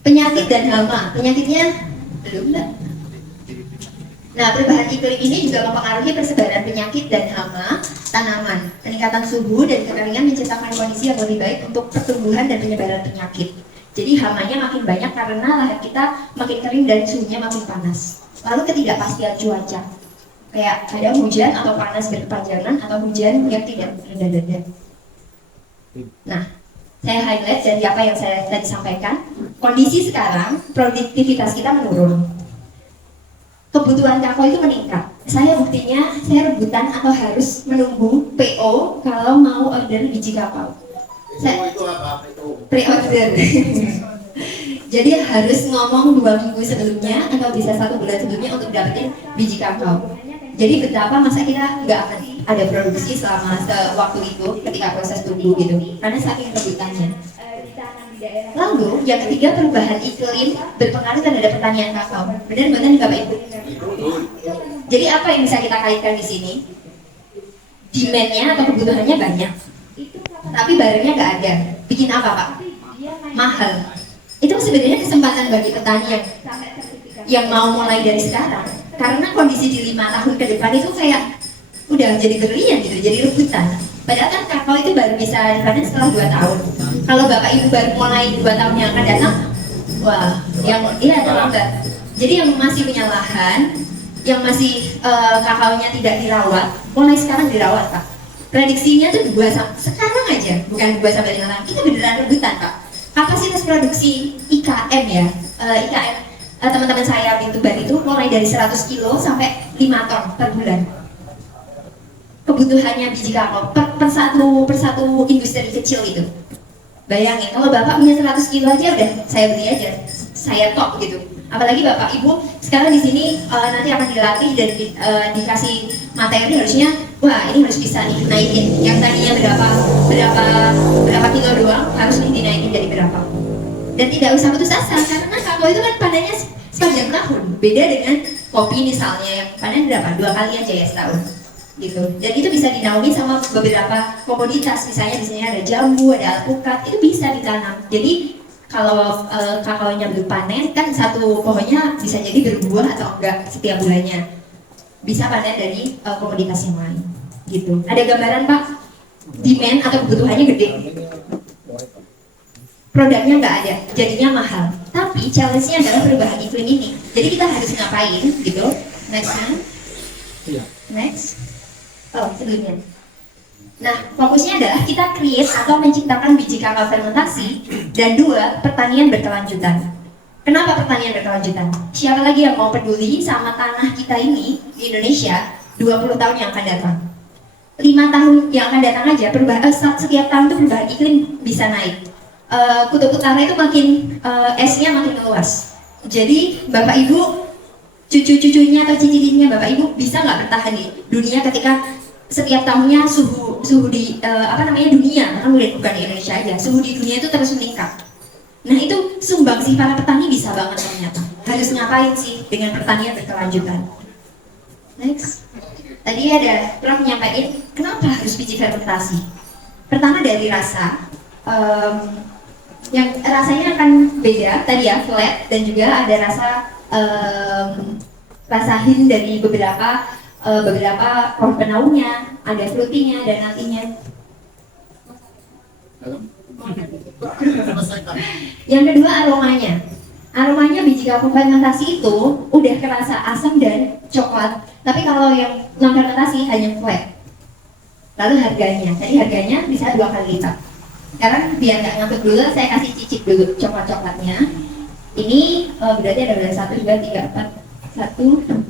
Penyakit dan hama. Penyakitnya belum lah. Nah, perubahan iklim ini juga mempengaruhi persebaran penyakit dan hama tanaman. Peningkatan suhu dan kekeringan menciptakan kondisi yang lebih baik untuk pertumbuhan dan penyebaran penyakit. Jadi hamanya makin banyak karena lahan kita makin kering dan suhunya makin panas. Lalu ketidakpastian cuaca. Kayak ada hujan atau panas berkepanjangan atau hujan yang tidak reda-reda. Nah, saya highlight dari apa yang saya tadi sampaikan. Kondisi sekarang, produktivitas kita menurun. Kebutuhan kakao itu meningkat. Saya buktinya, saya rebutan atau harus menunggu PO kalau mau order biji kakao. Saya, itu apa? pre-order. Jadi harus ngomong 2 minggu sebelumnya atau bisa 1 bulan sebelumnya untuk dapetin biji kakao. Jadi betapa masa kita nggak akan ada produksi selama waktu itu ketika proses tumbuh gitu, karena saking rebutannya. Lalu yang ketiga, perubahan iklim berpengaruh terhadap pertanian kakao. Benar-benar nih Bapak Ibu. Jadi apa yang bisa kita kaitkan di sini? Demand-nya atau kebutuhannya banyak, tapi barangnya nggak ada. Bikin apa Pak? Mahal. Itu sebenarnya kesempatan bagi petani yang mau mulai dari sekarang. Karena kondisi di 5 tahun ke depan itu kayak udah jadi berlian gitu, jadi rebutan. Padahal kan kakao itu baru bisa dipanen setelah 2 tahun. Kalau Bapak Ibu baru mulai 2 tahun yang akan datang, wah, yang iya terlambat. Jadi yang masih punya lahan, yang masih kakaonya tidak dirawat, mulai sekarang dirawat Pak. Prediksinya tuh 2 sekarang aja, bukan 2 sampai 5 tahun. Itu beneran rebutan Pak. Kapasitas produksi IKM ya, IKM teman-teman saya pintu bar itu mulai dari 100 kilo sampai 5 ton per bulan. Kebutuhannya biji kakao per satu industri kecil itu. Bayangin, kalau Bapak punya 100 kilo aja udah saya beli aja, saya top gitu. Apalagi Bapak Ibu sekarang di sini nanti akan dilatih dan dikasih materi, harusnya wah ini harus bisa nih naikin. Yang tadinya berapa kilo doang harus nih dinaikin jadi berapa. Dan tidak usah putus asa karena kakao itu kan panennya sepanjang tahun. Beda dengan kopi misalnya yang panen berapa? 2 kali aja ya setahun. Gitu. Dan itu bisa dinaungi sama beberapa komoditas, misalnya di sini ada jambu, ada alpukat, itu bisa ditanam. Jadi kalau kakaonya belum panen kan satu pohonnya bisa jadi berbuah atau enggak setiap bulannya. Bisa panen dari komoditas yang lain. Gitu. Ada gambaran Pak? Demand atau kebutuhannya gede. Produknya nggak ada, jadinya mahal. Tapi challenge-nya adalah perubahan iklim ini. Jadi kita harus ngapain gitu? Next. Next. Oh, sebelumnya. Nah, fokusnya adalah kita create atau menciptakan biji kakao fermentasi, dan 2, pertanian berkelanjutan. Kenapa pertanian berkelanjutan? Siapa lagi yang mau peduli sama tanah kita ini di Indonesia 20 tahun yang akan datang? 5 tahun yang akan datang aja, setiap tahun itu perubahan iklim bisa naik. Kutub utara itu makin esnya makin meluas. Jadi Bapak Ibu, cucu-cucunya atau cicitnya Bapak Ibu bisa nggak bertahan di dunia ketika setiap tahunnya suhu di dunia, kan bukan di Indonesia aja, suhu di dunia itu terus meningkat. Nah itu sumbangsih para petani bisa banget ternyata. Harus ngapain sih dengan pertanian berkelanjutan? Next. Tadi ada Prof nyampaikan kenapa harus biji fermentasi. Pertama dari rasa. Yang rasanya akan beda tadi ya, flat, dan juga ada rasa hint dari beberapa penaunya, ada fruitynya dan nantinya. Yang kedua aromanya biji kakao fermentasi itu udah kerasa asam dan coklat, tapi kalau yang non fermentasi hanya flat. Lalu harganya bisa 2 kali lipat. Sekarang biar nggak ngantuk dulu, saya kasih cicip dulu coklatnya. Ini berarti ada berapa? 1, 2, 3, 4. 1,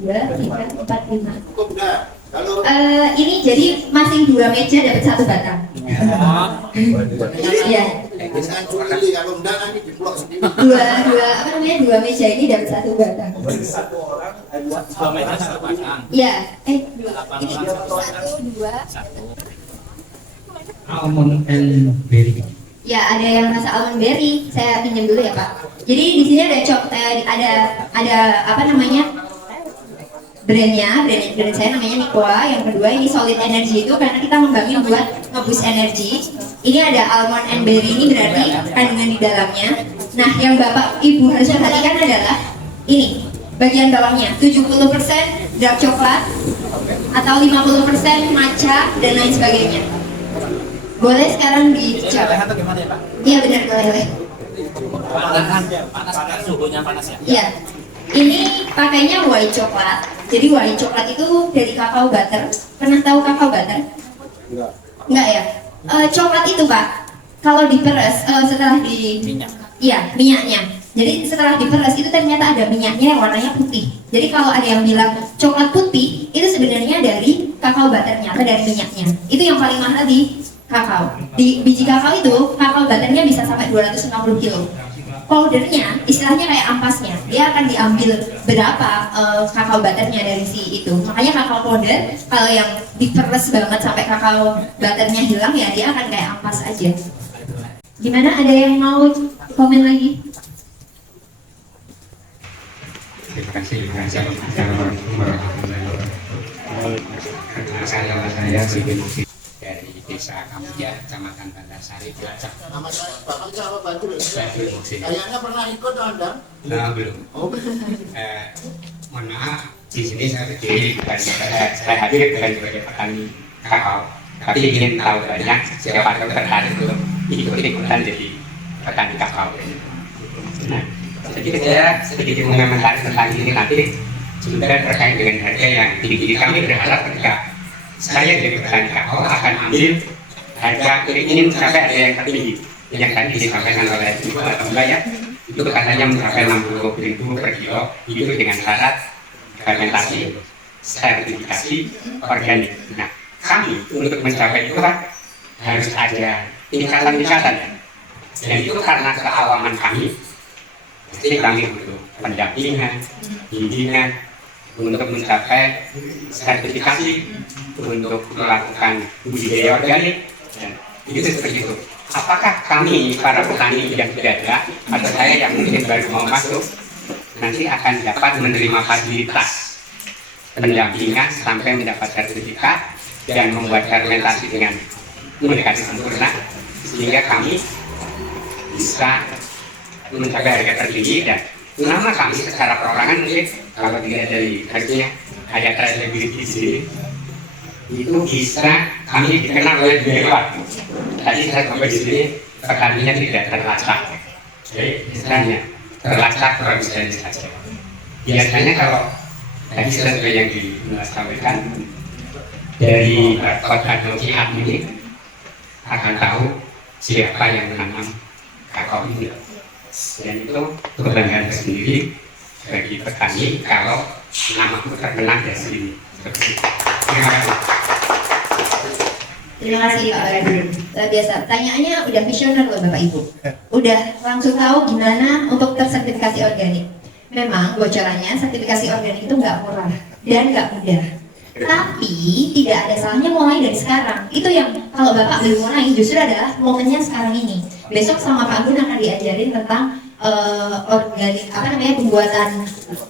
2, 3, 4, 5. Ini jadi masing 2 meja dapat 1 batang. Iya. Kalau enggak nanti diplok sendiri. 2 meja ini dapat 1 batang. 2 meja 1 batang. Iya. Ini 1, 2. Almond and berry. Ya, ada yang rasa almond berry. Saya pinjam dulu ya Pak. Jadi di sini ada apa namanya? Brand saya namanya Nikoa. Yang kedua ini Solid Energy, itu karena kita ngembangin buat ngeboost energi. Ini ada almond and berry, ini berarti kandungan di dalamnya Nah, yang Bapak Ibu harus perhatikan adalah ini, bagian bawahnya 70% dark coklat atau 50% matcha dan lain sebagainya. Boleh sekarang dicoba. Atau gimana ya Pak? Iya benar boleh. Panas kan suhunya panas ya? Iya. Ini pakainya white coklat. Jadi white coklat itu dari kakao butter. Pernah tahu kakao butter? Enggak ya? Coklat itu Pak, kalau diperes setelah di Minyak. Iya, minyaknya. Jadi setelah diperes itu ternyata ada minyaknya yang warnanya putih. Jadi kalau ada yang bilang coklat putih, itu sebenarnya dari kakao butternya atau dari minyaknya. Itu yang paling mahal di kakao. Di biji kakao itu, kakao butternya bisa sampai 250 kilo. Powdernya, istilahnya kayak ampasnya. Dia akan diambil berapa kakao butternya dari si itu. Makanya kakao powder, kalau yang diperes banget sampai kakao butternya hilang ya, dia akan kayak ampas aja. Gimana? Ada yang mau komen lagi? Terima kasih Assalamualaikum warahmatullahi wabarakatuh. Saya Sidin dari Desa Kamja, Kecamatan Bantarsari, Cilacap. Nama saya Bapak siapa Bantul? Badul Muxin. Kayaknya pernah ikut Anda? Nah, belum. Oh, Mohon maaf, di sini saya berdiri bukan saya hadir bukan sebagai petani kakao, tapi ingin tahu banyak siapa yang tertarik untuk ikut-ikutan jadi petani kakao. Nah, jadi saya sedikit mengomentari tentang ini nanti juga terkait dengan harga yang tinggi. Kami berharap ketika saya jadi petani kakao akan ambil harga ini mencapai harga yang tertinggi yang tadi disampaikan oleh Ibu atau Mbak ya, itu katanya mencapai 60.000 per kilo, itu dengan syarat fermentasi, sertifikasi organik. Nah, kami untuk mencapai itu kan harus ada tingkatan-tingkatan ya. Dan itu karena keawaman kami, jadi kami butuh pendampingan, bimbingan untuk mencapai sertifikasi, untuk melakukan budidaya organik, dan itu seperti itu. Apakah kami para petani yang sudah ada atau saya yang mungkin baru mau masuk nanti akan dapat menerima fasilitas pendampingan sampai mendapat sertifikat dan membuat fermentasi dengan mendekati sempurna sehingga kami bisa mencapai harga tertinggi. Dan nama kami secara perorangan mungkin kalau dilihat dari harganya ada traceability di sini, itu bisa kami dikenal oleh dunia luar. Tadi saya sampai di sini petaninya tidak terlacak, jadi misalnya terlacak produsennya saja. Biasanya kalau tadi sesuai yang disampaikan dari kota Ciat ini akan tahu siapa yang menanam kakao ini, dan itu kebanggaan tersendiri bagi petani kalau nama terkenal dari sini. Terima kasih. Terima kasih Pak Badul. Luar biasa. Pertanyaannya udah visioner loh Bapak Ibu. Udah langsung tahu gimana untuk tersertifikasi organik. Memang bocorannya sertifikasi organik itu nggak murah dan nggak mudah. Tapi tidak ada salahnya mulai dari sekarang. Itu yang kalau Bapak belum mulai justru adalah momennya sekarang ini. Besok sama Pak Gun akan diajarin tentang organik, pembuatan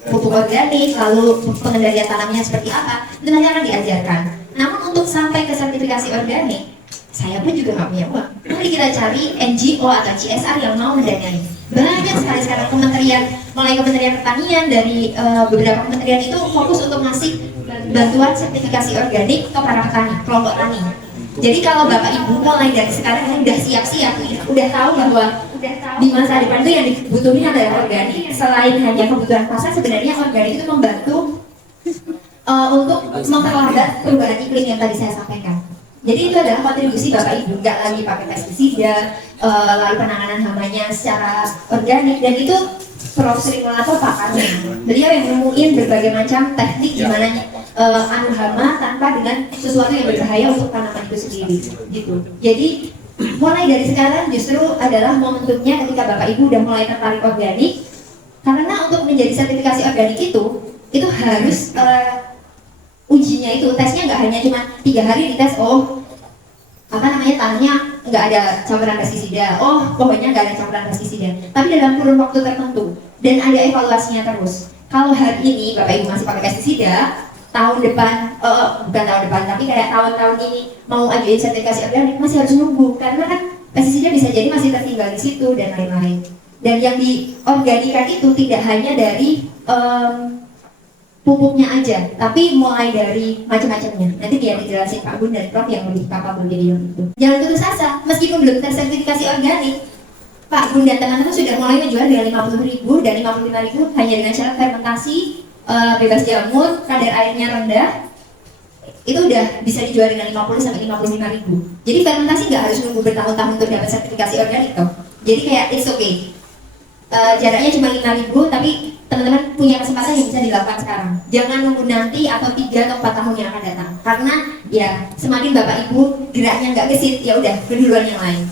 pupuk organik, lalu pengendalian tanamnya seperti apa, itu nanti akan diajarkan. Namun untuk sampai ke sertifikasi organik, saya pun juga nggak punya uang. Mari kita cari NGO atau CSR yang mau mendanai. Banyak sekali sekarang kementerian, mulai Kementerian Pertanian, dari beberapa kementerian itu fokus untuk ngasih bantuan sertifikasi organik ke para petani, kelompok tani. Jadi kalau Bapak Ibu mulai dari sekarang udah siap-siap, udah tahu bahwa di masa depan itu yang dibutuhin adalah organik. Selain hanya kebutuhan pasar, sebenarnya organik itu membantu untuk memperlambat perubahan iklim yang tadi saya sampaikan. Jadi itu adalah kontribusi Bapak Ibu, nggak lagi pakai pestisida, lalu penanganan hamanya secara organik, dan itu Prof. Sri Mulanto pakarnya. Beliau yang nemuin berbagai macam teknik gimana anu hama tanpa dengan sesuatu yang berbahaya untuk tanaman itu sendiri. Gitu. Jadi mulai dari sekarang justru adalah momentumnya ketika Bapak Ibu udah mulai tertarik organik, karena untuk menjadi sertifikasi organik itu harus ujinya itu, tesnya nggak hanya cuma 3 hari dites, tanahnya nggak ada campuran pestisida, pohonnya nggak ada campuran pestisida, tapi dalam kurun waktu tertentu dan ada evaluasinya terus. Kalau hari ini Bapak Ibu masih pakai pestisida, tahun depan, bukan tahun depan, tapi kayak tahun-tahun ini mau ajuin sertifikasi organik masih harus nunggu, karena kan pestisida bisa jadi masih tertinggal di situ dan lain-lain. Dan yang diorganikan itu tidak hanya dari pupuknya aja, tapi mulai dari macam-macamnya. Nanti biar dijelasin Pak Bun dan Prof yang lebih kapabel di bidang itu. Jangan putus asa, meskipun belum tersertifikasi organik, Pak Bun dan teman-teman sudah mulai menjual dengan 50.000 dan 55.000 hanya dengan syarat fermentasi, bebas jamur, kadar airnya rendah. Itu udah bisa dijual dengan 50 sampai 55.000. Jadi fermentasi nggak harus nunggu bertahun-tahun untuk dapat sertifikasi organik toh. Jadi kayak it's okay. Jaraknya cuma 5.000, tapi teman-teman punya kesempatan yang bisa dilakukan sekarang. Jangan nunggu nanti atau 3 atau 4 tahun yang akan datang. Karena ya semakin Bapak Ibu geraknya nggak gesit, ya udah keduluan yang lain.